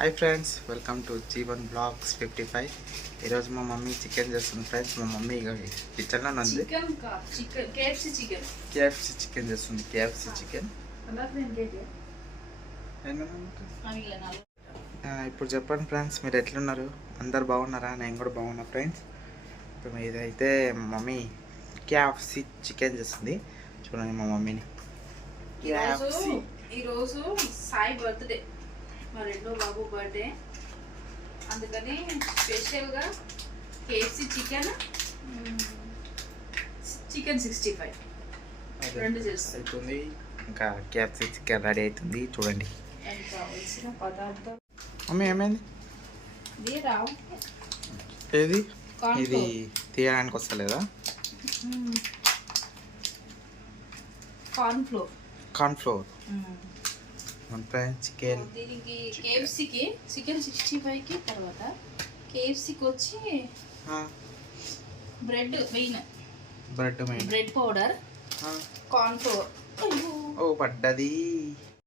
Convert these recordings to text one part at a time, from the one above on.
Hi friends, welcome to Jeevan blogs 55. ఈరోజు మా mummy chicken చేస్తుంది ఫ్రెండ్స్. మా మమ్మీ కిచెన్లో ఉంది. కేఎఫ్సి చికెన్ చేస్తుంది. KFC chicken. ఇప్పుడు చెప్పండి ఫ్రెండ్స్, మీరు ఎట్లున్నారు? అందరు బాగున్నారా? నేను కూడా బాగున్నా ఫ్రెండ్స్. ఇప్పుడు ఇదైతే మమ్మీ కేఎఫ్సి చికెన్ చేస్తుంది. చూడండి మా మమ్మీని. ఈరోజు సాయి బర్త్డే, మా రెండో బాబు బర్త్డే. అందుకని స్పెషల్గా కేఎఫ్సి చికెన్ 65 రెండు చేస్తుంది. ఇంకా కేఎఫ్సి చికెన్ రెడీ అవుతుంది. చూడండి కావలసిన పదార్థాలు. మమ్మీ ఏమైంది? ఏది ఇది తీయడానికి వస్తలేదా? Corn flour. చికెన్ దీనికి కేఎఫ్సికి చికెన్ 65కి తర్వాత కేఎఫ్సికి వచ్చి బ్రెడ్ పౌడర్, కార్న్ ఫ్లోర్. ఓ పడ్డది.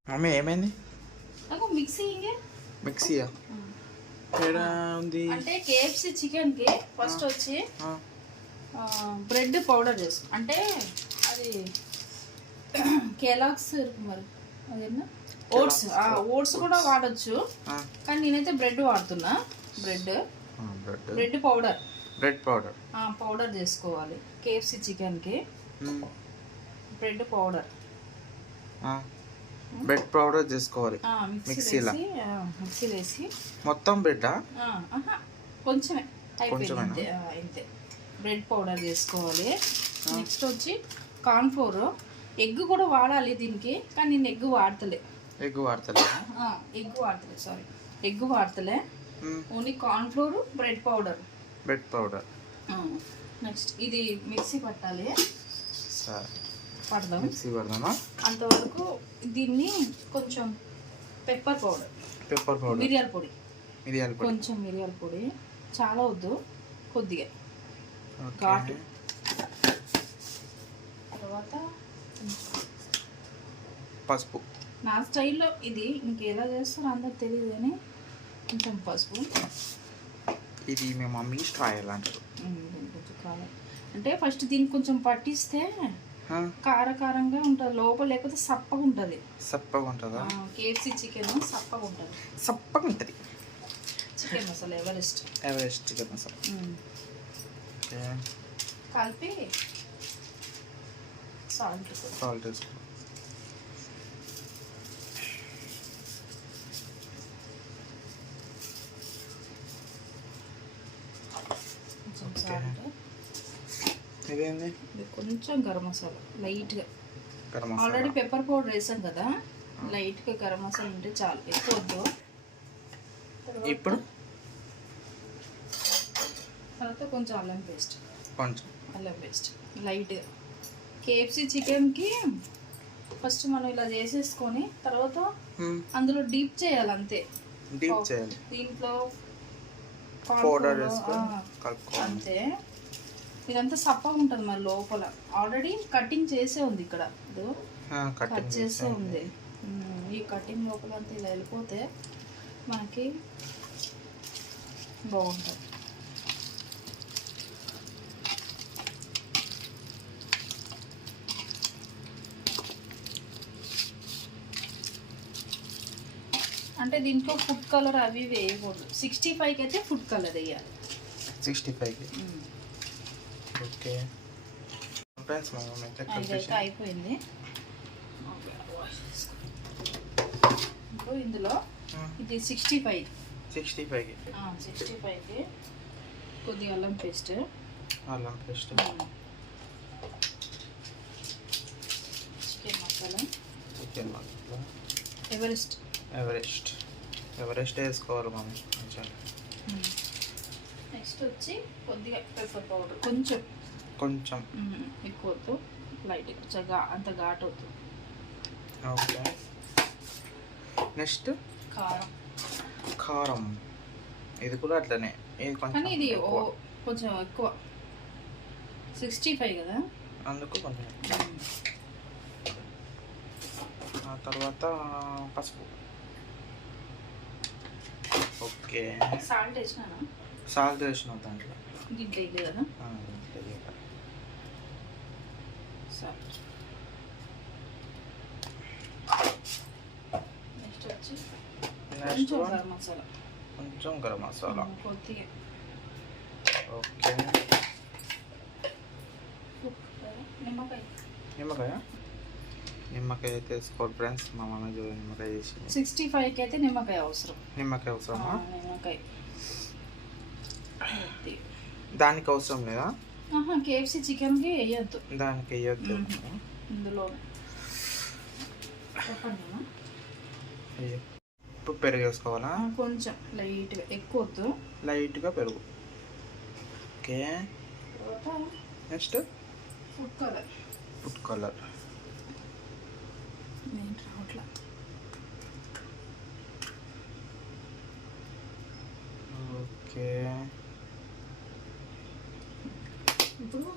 మమ్మీ ఏమైంది? మిక్సీయా ఉంది అంటే కేఎఫ్సి చికెన్ కి ఫస్ట్ వచ్చి బ్రెడ్ పౌడర్ చేసుకో. అంటే అది కెలాగ్స్ మరి అదేనా ఓట్స్ కూడా వాడచ్చు, కానీ నేనైతే బ్రెడ్ వాడుతున్నా. బ్రెడ్ పౌడర్ చేసుకోవాలి కేఎఫ్సి చికెన్ కి. బ్రెడ్ పౌడర్ చేసుకోవాలి మిక్సీలో వేసి. మొత్తం బ్రెడ్ కొంచెమే అయిపోయింది అంతే. బ్రెడ్ పౌడర్ చేసుకోవాలి. నెక్స్ట్ వచ్చి కార్న్ ఫ్లోర్. ఎగ్ కూడా వాడాలి దీనికి, కానీ నేను ఎగ్ వాడతలే. Only corn flour, bread powder. Next ఇది మిక్సీ పట్టాలి. పడదామా అంతవరకు. దీన్ని కొంచెం పెప్పర్ పౌడర్, మిరియాల పొడి, కొంచెం మిరియాల పొడి, చాలా వద్దు, కొద్దిగా ఘాటు. తర్వాత పసుపు. నా స్టైల్లో ఇది ఇంకెలా చేస్తారో అందరికి తెలియదు, కానీ కొంచెం పసుపు. ఇది మీ మమ్మీ స్టైల్ అంటారు. కొంచెం కారం అంటే ఫస్ట్ దీనికి కొంచెం పట్టిస్తే కారంగా ఉంటుంది లోపల, లేకపోతే సప్పగా ఉంటుందా? కేఎఫ్సి చికెన్ సప్పగా ఉంటుంది. Chicken masala Everest chicken masala కలిపి సాల్ట్ వేసుకో. కొంచెం గరం మసాలా లైట్గా. ఆల్రెడీ పెప్పర్ పౌడర్ వేసాం కదా, లైట్గా గరం మసాలా ఉంటే చాలు, ఎక్కువ వద్దు. ఇప్పుడు తర్వాత కొంచెం అల్లం పేస్ట్ లైట్గా. కేఎఫ్సి చికెన్కి ఫస్ట్ మనం ఇలా చేసేసుకొని తర్వాత అందులో డీప్ చేయాలి అంతే. దీంట్లో పౌడర్ అంతే. ఇదంతా సప్పగా ఉంటుంది మరి లోపల. ఆల్రెడీ కటింగ్ చేసే ఉంది ఇక్కడ, కట్ చేసే ఉంది. ఈ కటింగ్ లోపల అంతా ఇలా వెళ్ళిపోతే మనకి బాగుంటుంది. అంటే దీంట్లో ఫుడ్ కలర్ అవి వేయకూడదు. 65కి అయితే ఫుడ్ కలర్ వేయాలి. 65కి ఓకే. అయిపోయింది. ఇప్పుడు ఇందులో ఇది 65కి కొద్దిగా అల్లం పేస్ట్, చికెన్ మసాలా, ఎవరెస్ట్ వేసుకోవాలి మమ్మీ. నెక్స్ట్ వచ్చి కొద్దిగా పెప్పర్ పౌడర్, కొంచెం ఎక్కువ వద్దు, లైట్గా, అంత ఘాటు వద్దు. ఓకే. నెక్స్ట్ కారం. ఇది కూడా అట్లనే, కానీ ఇది కొంచెం ఎక్కువ. 65 కదా, అందుకు కొంచెం. ఆ తర్వాత పసుపు. ఓకే. సాల్ట్ వేసినానా? సాల్ట్ వేసినావు దాంట్లో. గిట్ల ఇది కదా సాల్ట్. నెక్స్ట్ వచ్చి కొంచెం గరం మసాలా. కొంచెం గరం మసాలా కొద్దిగా. ఓకే. నిమ్మకాయ. నిమ్మకాయ నిమ్మకాయ అయితే వేసుకోవాలి ఫ్రెండ్స్. మా మమ్మీ నిమ్మకాయ చేసి 65కి అయితే నిమ్మకాయ అవసరం. నిమ్మకాయ అవసరమా? నిమ్మకాయ దానికి అవసరం లేదా? కేఎఫ్సి చికెన్కి వేయద్దు. దానికి వేయద్దు. ఇందులో చెప్పండి. ఇప్పుడు పెరుగు వేసుకోవాలా? కొంచెం లైట్గా, ఎక్కువ వద్దు. లైట్గా పెరుగు. Okay. Next food colour. Food colour రావట్లా. ఓకే. ఇప్పుడు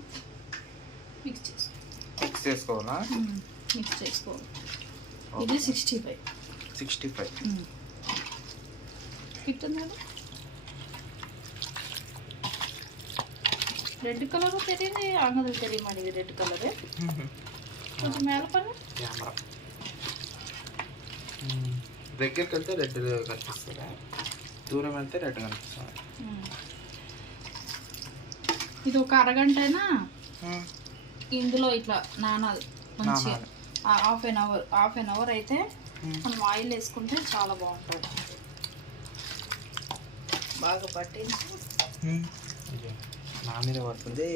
మిక్స్ చేసుకోవాలా? మిక్స్ చేసుకోవాలి. ఇది 65. 65 കിട്ടുന്നത്. రెడ్ కలర్ తెలియదు, అంగది తెలియమండి. ఇది రెడ్ కలర్ కొంచెం మేల పని. కెమెరా దగ్గరికి వెళ్తే రెడ్ కనిపిస్తుంది, దూరం వెళ్తే రెడ్ కనిపిస్తుంది. ఇది ఒక అరగంట అయినా ఇందులో ఇట్లా నానాలి మంచిగా. హాఫ్ ఎన్ అవర్ అయితే మనం ఆయిల్ వేసుకుంటే చాలా బాగుంటుంది. బాగా పట్టించి నా మీద పడుతుంది.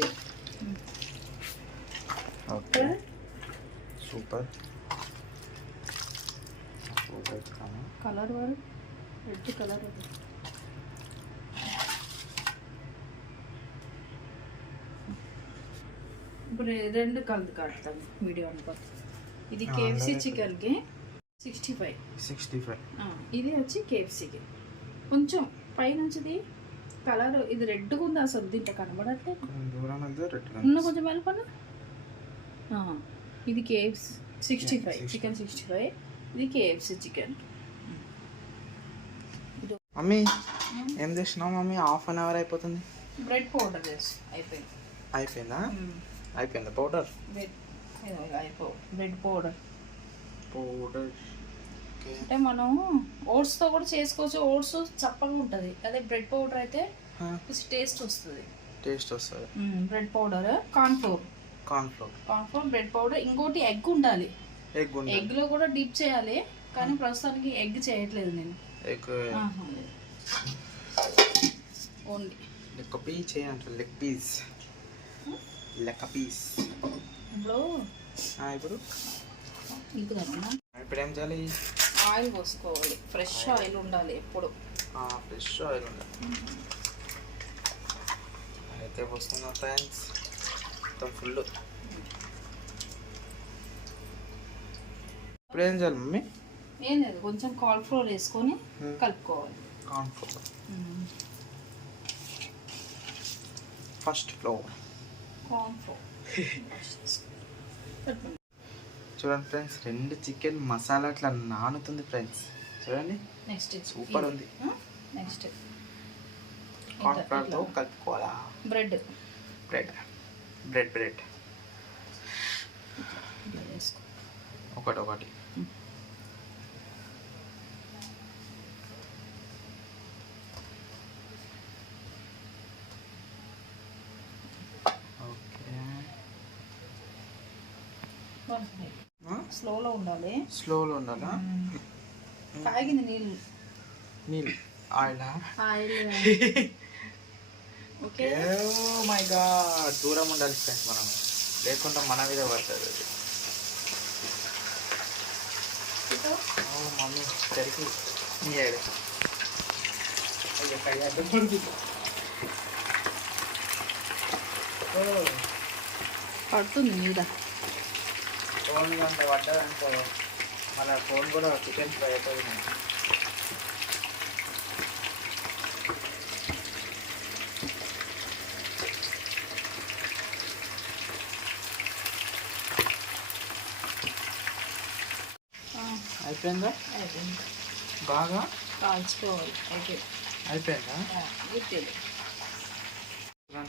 Okay super. కలర్ వాడు రెడ్ కలర్. ఇప్పుడు రెండు కలిసి కడతాను వీడియో అనుకోండి. ఇది కేఎఫ్సి చికెన్కి 65. ఇది వచ్చి కేఎఫ్సికి. కొంచెం పైనుంచిది కలర్ ఇది రెడ్గా ఉంది, అసలు దీంట్లో కనబడట్లేదు. ఉన్న కొంచెం వెళ్ళపన్నా. ఇది కేఎఫ్సి 65 చికెన్ 65. ఇది కేఎఫ్సి చికెన్. మమ్మీ ఏం చేసినావు మమ్మీ? హాఫ్ అన్ అవర్ అయిపోతుంది. బ్రెడ్ పౌడర్ చేసి అయిపోయిందా? అయిపోయిందా పౌడర్? బ్రెడ్ పౌడర్ పౌడర్ అంటే మనం ఓట్స్తో కూడా చేసుకోవచ్చు. ఓట్స్ చప్పగా ఉంటుంది, అదే బ్రెడ్ పౌడర్ అయితే టేస్ట్ వస్తుంది. Bread powder, cornflour, bread powder. ఇంకోటి ఎగ్ ఉండాలి. ఎగ్లో కూడా డిప్ చేయాలి, కానీ ప్రస్తుతానికి ఎగ్ చేయట్లేదు నేను. Only leg piece. ఇప్పుడు ఏం చేయాలి? ఆయిల్ పోసుకోవాలి. ఫ్రెష్ ఆయిల్ ఉండాలి ఎప్పుడు. ఫ్రెష్ ఆయిల్ ఉండాలి. అయితే పోస్తున్నా ఫ్రెండ్స్ మొత్తం ఫుల్. ఇప్పుడు ఏం చేయాలి మమ్మీ? ఏం లేదు, కొంచెం కార్న్ఫ్లోర్ వేసుకొని కలుపుకోవాలి. ఫస్ట్ ఫ్లోర్ కార్న్ఫ్లోర్ చూడండి ఫ్రెండ్స్, 2 చికెన్ మసాలా అట్లా నానుతుంది ఫ్రెండ్స్. చూడండి నెక్స్ట్ సూపర్ ఉంది. నెక్స్ట్ కార్న్ఫ్లోర్తో కలుపుకోవాలా? బ్రెడ్ ఒకటి. స్లోలో ఉండాలి. ఉండాలా? కాగింది నీళ్ళు ఆయిల్. ఓకే. మై గాడ్, దూరం ఉండాలి ఫ్రెండ్స్ మనం, లేకుండా మన మీద పడుతుంది అది. మమ్మీ సరికి నీ పడుతుంది మీద. ఫోన్ అంత పడ్డదనుకో మన ఫోన్ కూడా చికెన్ ఫ్రై అవుతుంది. అయిపోయిందా? అయిపోయింది. బాగా కాల్చుకోవాలి. అయిపోయింది. అయిపోయిందా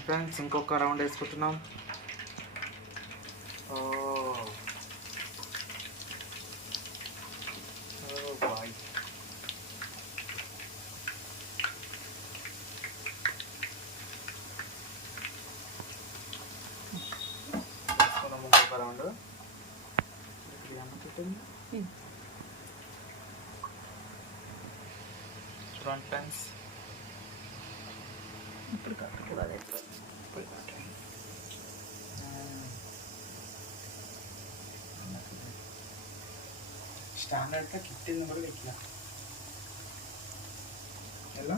ఫ్రెండ్స్? ఇంకొక రౌండ్ వేసుకుంటున్నాం. ఓ బాయ్. వేసుకున్నాం ఇంకొక రౌండ్. చూడండి ఫ్రెండ్స్, ఇప్పుడు కట్టుకోవాలి. స్టాండర్డ్గా కిట్టింది కూడా పెట్టిన ఎలా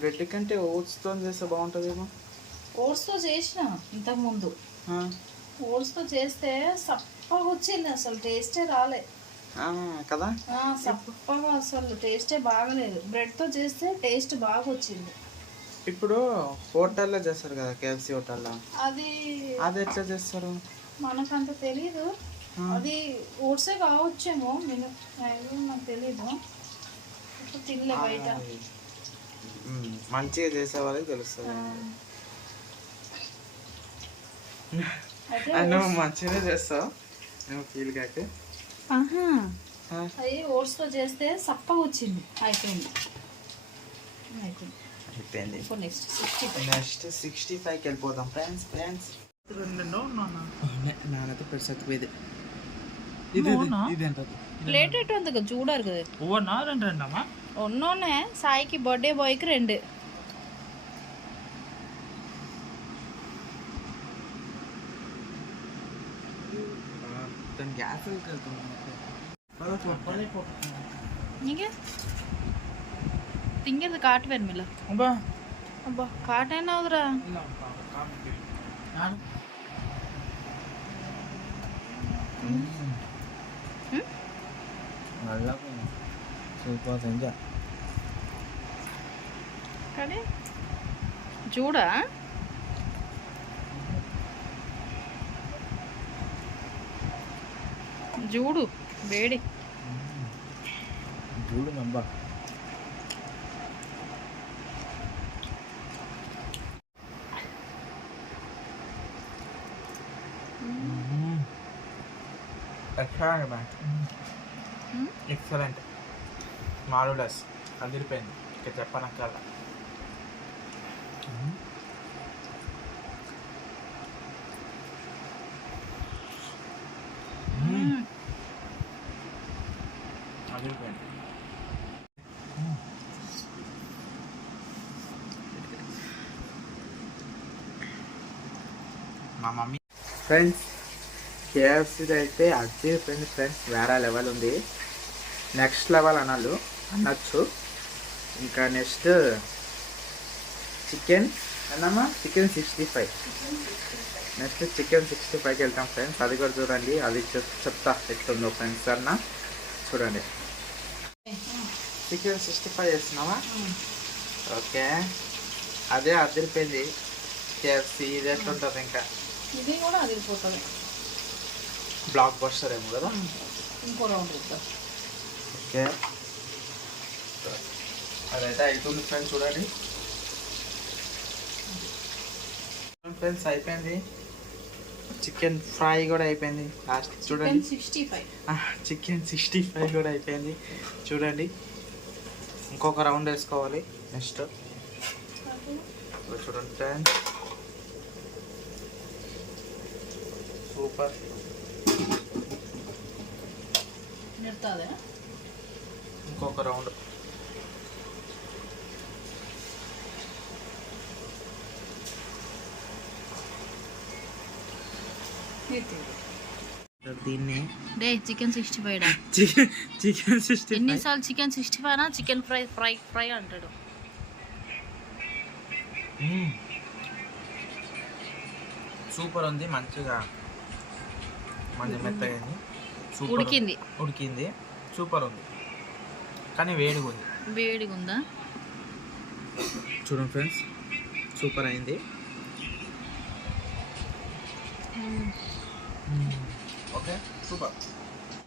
బ్రెడ్ కంటే ఓట్స్తో చేస్తే బాగుంటుందేమో. ఓట్స్తో చేసిన ఇంతకుముందు. ఓట్స్తో చేస్తే సప్పగా వచ్చింది, అసలు టేస్టే రాలే కదా. సప్పగా అసలు టేస్టే బాగలేదు. బ్రెడ్తో చేస్తే టేస్ట్ బాగా వచ్చింది. ఇప్పుడు హోటల్లో చేస్తారు కదా, KFC హోటల్లో, అది ఎట్లా చేస్తారు మనకంత తెలీదు. అది ఓట్సే కావచ్చేమో, నాకు తెలీదు, ఇప్పుడు తినలే బయట. మంచిగా చేసే వాళ్ళకి తెలుస్తుంది. నువ్వు మంచిగానే చేస్తావు, నువ్వు ఫీల్ కాక. అది ఓట్స్తో చేస్తే సప్పగా వచ్చింది. అయిపోయింది. నెక్స్ట్ 65కి వెళ్ళిపోదాం ఫ్రెండ్స్. నానైతే పెరుసత్తుపోయేది. ప్లేట్ ఎటు ఉంది కదా, చూడారు కదా. ఒన్నోనే సాయికి బర్త్డే బాయ్కి 2. నీకే తింగేది కాటు వెర్మిల. అబ్బా కాటైనా అవుదురా. కానీ చూడా చూడు వేడి చూడు నమ్మా. ఎక్సలెంట్, మారులస్, అదిరిపోయింది. ఇక చెప్పనక్కర్లా. అదిరిపోయింది. మా మమ్మీ ఫ్రెండ్స్, KFCది అయితే అదిరిపోయింది ఫ్రెండ్స్, వేరే లెవెల్ ఉంది. నెక్స్ట్ లెవెల్ అనొచ్చు. ఇంకా నెక్స్ట్ చికెన్ 65. నెక్స్ట్ చికెన్ 65కి వెళ్తాం ఫ్రెండ్స్. అది కూడా చూడండి, అది చెప్తా ఎట్లుందో ఫ్రెండ్స్. చూడండి, చికెన్ 65 చేస్తున్నావా? ఓకే, అదే అదిరిపోయింది KFC. ఇది ఎట్లుంటుంది? ఇంకా ఇది కూడా అదిరిపోతుంది. బ్లాక్ బస్టర్ ఏమో కదా. ఇంకో రౌండ్ ఇద్దాం. ఓకే, అదైతే అవుతుంది ఫ్రెండ్స్. చూడండి ఫ్రెండ్స్, అయిపోయింది. చికెన్ ఫ్రై కూడా అయిపోయింది. లాస్ట్ చూడండి, చికెన్ 65 కూడా అయిపోయింది. చూడండి, ఇంకొక రౌండ్ వేసుకోవాలి నెక్స్ట్. చూడండి ఫ్రెండ్స్, సూపర్. ఇంకొక రౌండ్. దీన్ని చికెన్ 65 చికెన్ 65 ఎన్నిసార్లు చికెన్ 65 చికెన్ ఫ్రై అంటాడు. సూపర్ ఉంది, మంచిగా మెత్తగా ఉడికింది. సూపర్ ఉంది, కానీ వేడిగా ఉందా? చూడండి ఫ్రెండ్స్, సూపర్ అయింది. Okay, super.